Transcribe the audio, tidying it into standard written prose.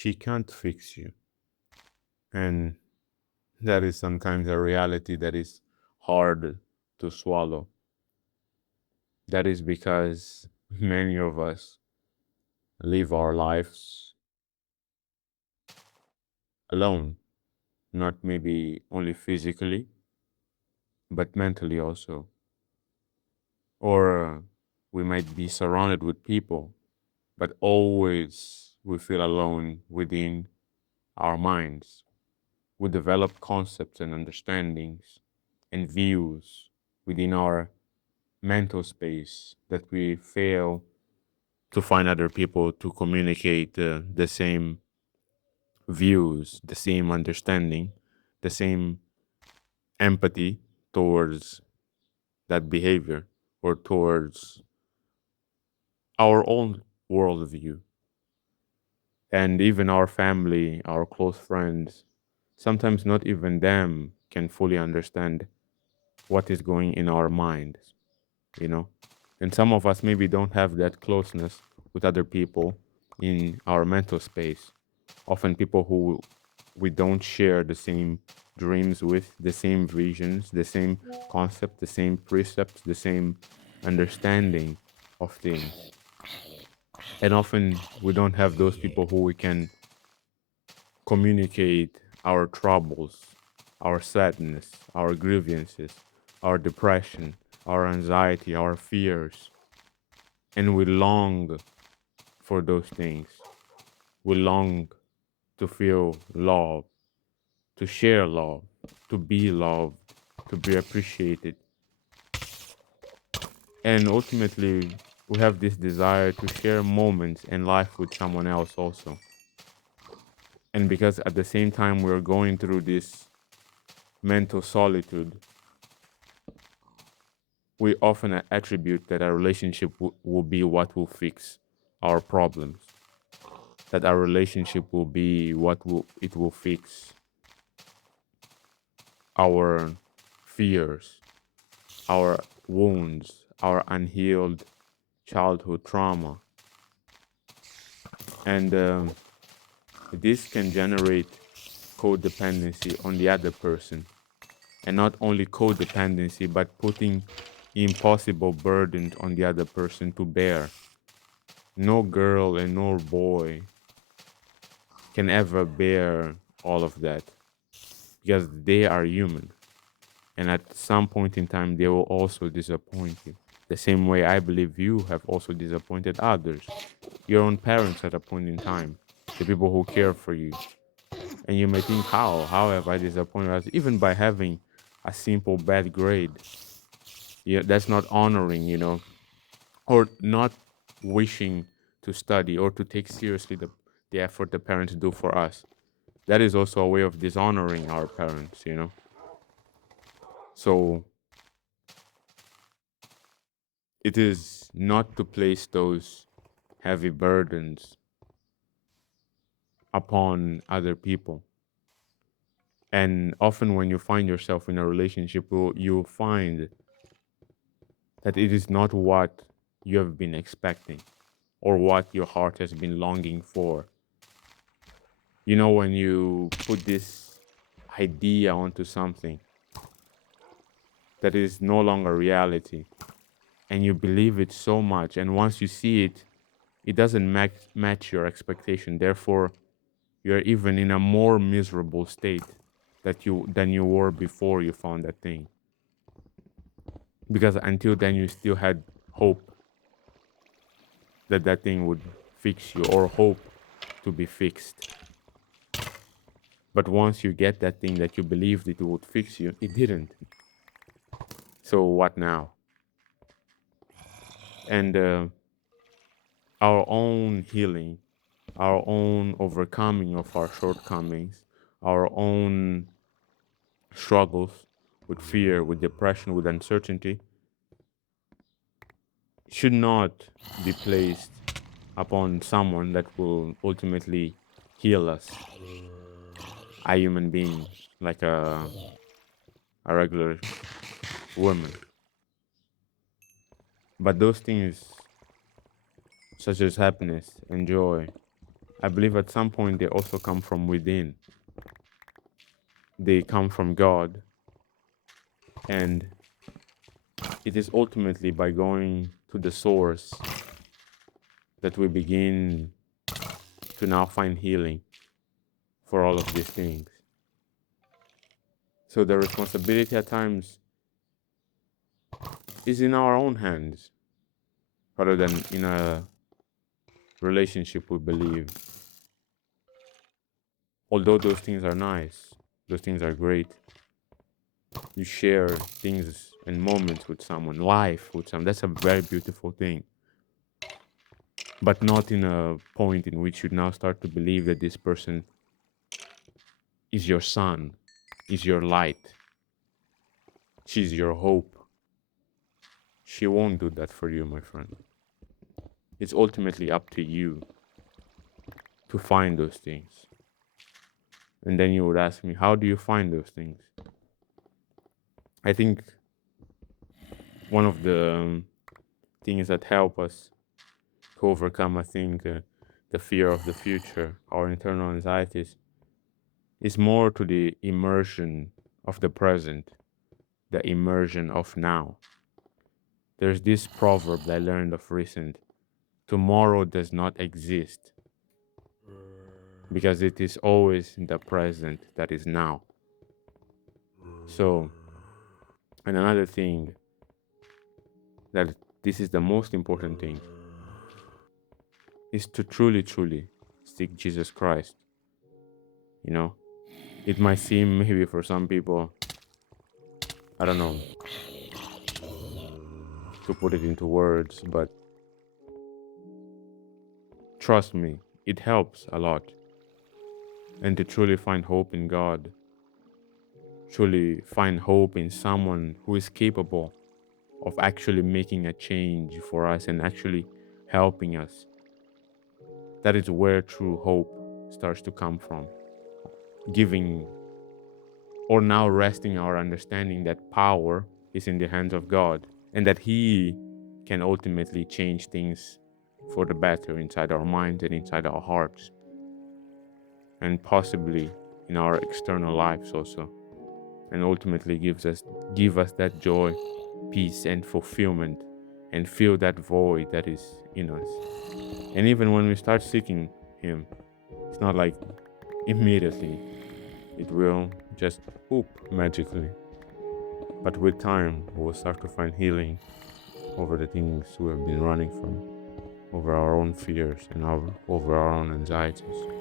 she can't fix you. And that is sometimes a reality that is hard to swallow. That is because many of us live our lives alone, not maybe only physically, but mentally also. Or we might be surrounded with people, but always we feel alone within our minds. We develop concepts and understandings and views within our mental space that we fail to find other people to communicate the same views, the same understanding, the same empathy towards that behavior or towards our own worldview. And even our family, our close friends, sometimes not even them can fully understand what is going in our minds, you know? And some of us maybe don't have that closeness with other people in our mental space. Often people who we don't share the same dreams with, the same visions, the same concept, the same precepts, the same understanding of things. And often we don't have those people who we can communicate our troubles, our sadness, our grievances, our depression, our anxiety, our fears. And we long for those things. We long to feel love, to share love, to be loved, to be appreciated. And ultimately, we have this desire to share moments in life with someone else also. And because at the same time we're going through this mental solitude, we often attribute that a relationship will be what will fix our problems, that our relationship will be what will fix our fears, our wounds, our unhealed childhood trauma. And this can generate codependency on the other person. And not only codependency, but putting impossible burdens on the other person to bear. No girl and no boy can ever bear all of that because they are human. And at some point in time, they will also disappoint you. The same way I believe you have also disappointed others, your own parents at a point in time, the people who care for you. And you may think, how have I disappointed us? Even by having a simple bad grade, yeah, that's not honoring, or not wishing to study or to take seriously the effort the parents do for us. That is also a way of dishonoring our parents. So it is not to place those heavy burdens upon other people. And often when you find yourself in a relationship, you'll find that it is not what you have been expecting or what your heart has been longing for. When you put this idea onto something that is no longer reality and you believe it so much, and once you see it, it doesn't match your expectation. Therefore, you're even in a more miserable state than you were before you found that thing. Because until then, you still had hope that that thing would fix you or hope to be fixed. But once you get that thing that you believed it would fix you, it didn't. So what now? And our own healing, our own overcoming of our shortcomings, our own struggles with fear, with depression, with uncertainty should not be placed upon someone that will ultimately heal us, a human being, like a regular woman. But those things, such as happiness and joy I believe at some point they also come from within. They come from God, and it is ultimately by going to the source that we begin to now find healing for all of these things. So the responsibility at times is in our own hands rather than in a relationship we believe. Although those things are nice, those things are great, you share things and moments with someone, life with someone, that's a very beautiful thing. But not in a point in which you now start to believe that this person is your sun, is your light, she's your hope. She won't do that for you, my friend. It's ultimately up to you to find those things. And then you would ask me, how do you find those things? I think one of the things that help us to overcome, the fear of the future, our internal anxieties, is more to the immersion of the present, the immersion of now. There's this proverb that I learned of recent: tomorrow does not exist because it is always the present that is now. So, and another thing, that this is the most important thing, is to truly, truly seek Jesus Christ. You know, it might seem maybe for some people, I don't know, to put it into words, but trust me, it helps a lot. And to truly find hope in God, truly find hope in someone who is capable of actually making a change for us and actually helping us. That is where true hope starts to come from. Giving, or now resting our understanding that power is in the hands of God and that He can ultimately change things for the better inside our minds and inside our hearts, and possibly in our external lives also, and ultimately give us that joy, peace, and fulfillment, and fill that void that is in us. And even when we start seeking Him, it's not like immediately it will just poop magically. But with time, we will start to find healing over the things we have been running from, over our own fears and over our own anxieties.